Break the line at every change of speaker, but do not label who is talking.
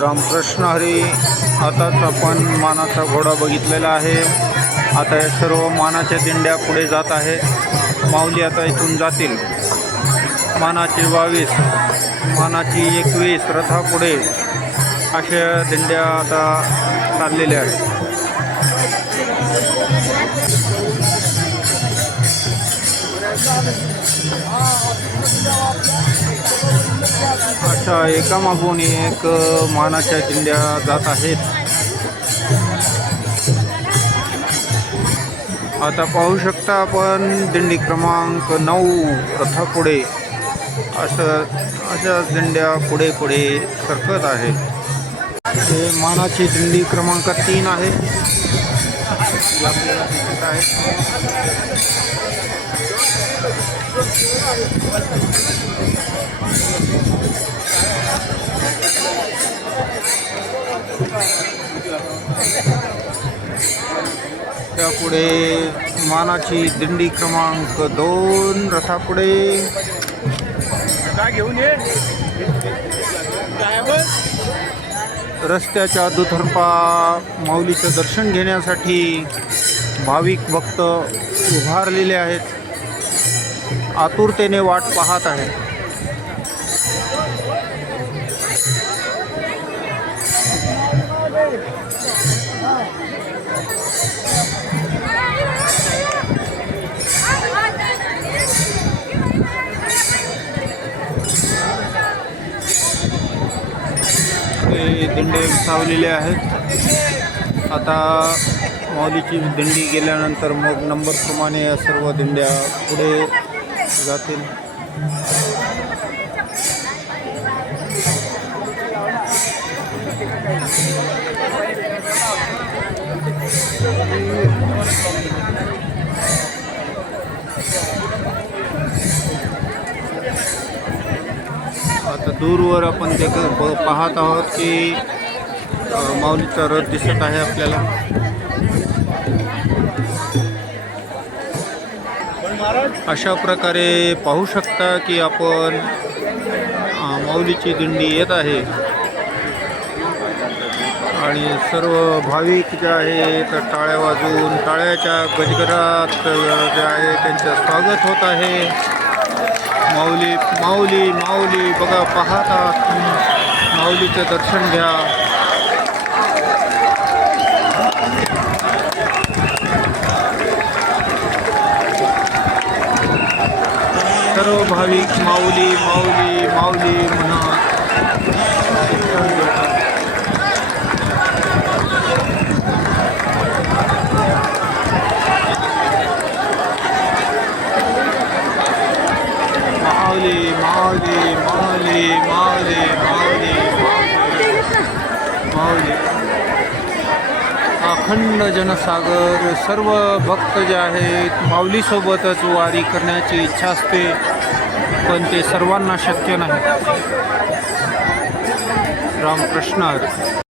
रामकृष्ण हरी आताच आपण मानाचा घोडा बघितलेला आहे. आता या सर्व मानाच्या दिंड्या पुढे जात आहेत माऊली आता इथून जातील. मानाची बावीस मानाची एकवीस रथापुढे अशा दिंड्या आता चाललेल्या आहेत. अशा एकामागून एक मानाच्या दिंड्या जात आहेत. आता पाहू शकता आपण दिंडी क्रमांक नऊ रथापुढे असं अशा दिंड्या पुढे पुढे सरकत आहेत. हे मानाची दिंडी क्रमांक तीन आहे. त्यापुढे मानाची दिंडी क्रमांक दोन रथापुढे.
घेऊन ये
रस्त्याच्या दुतर्फा माऊलीचं दर्शन घेण्यासाठी भाविक भक्त उभारलेले आहेत. आतुरतेने वाट पाहत आहे हे दिंडे विसावलेले आहेत. आता माऊलीची दिंडी गेल्यानंतर मग नंबरप्रमाणे या सर्व दिंड्या पुढे जातील. आता दूरवर आपण ते पाहत आहोत की माऊलीचा रथ दिसत आहे आपल्याला. अशा प्रकारे पाहू शकता की आपण माऊलीची दिंडी येत आहे. आणि सर्व भाविक जे आहेत टाळ्या वाजवून टाळ्याच्या गजगरात जे आहे त्यांचं स्वागत होत आहे. माऊली माऊली माऊली बघा पाहता. माऊलीचं दर्शन घ्या. सर्व भाविक माऊली माऊली माऊली म्हणा. माऊली माऊली माऊली माऊली माऊली माऊली. अखंड जनसागर सर्व भक्त जे आहेत माऊलीसोबतच वारी करण्याची इच्छा असते पण ते सर्वांना शक्य नाही. रामकृष्ण.